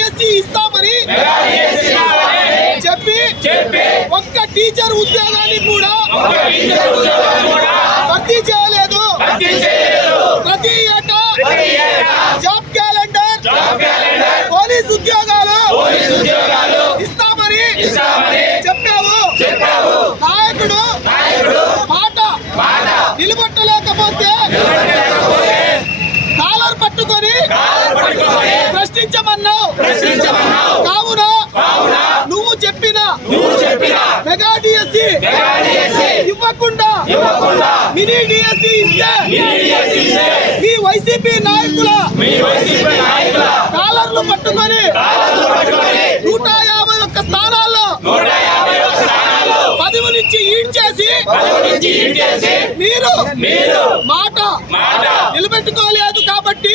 GST ఇస్తామని చెప్పి ఒక్క టీచర్ ఉద్యోగాన్ని కూడా భర్తీ చేయలేదు. ప్రతి ఏటా జాబ్ క్యాలెండర్ పోలీస్ ఉద్యోగాలు ఇస్తామని చెప్పావు. నాయకుడు మాట నిలబట్టలేకపోతే కాలర్ పట్టుకొని ప్రశ్నించమన్నావు. కావున నువ్వు చెప్పిన మెగా డిఎస్సి ఇవ్వకుండా మినీ డిఎస్సి ఇస్తే మీ వైసీపీ నాయకుల కాలర్లు పట్టుకొని నూట యాభై ఒక్క స్థానాల్లో పదవి నుంచి ఈడ్చేసి మీరు మాట నిలబెట్టుకోలేదు కాబట్టి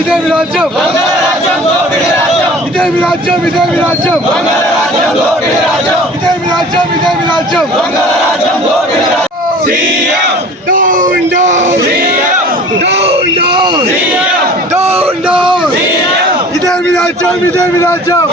ఇదే మీ రాజ్యం ఇదే మీ రాజ్యం ఇదే మీ రాజ్యం ఇదే మీ రాజ్యం ఇదే మీ రాజ్యం Down, down. Down, down. Down, down. İdem İlacım, İdem İlacım.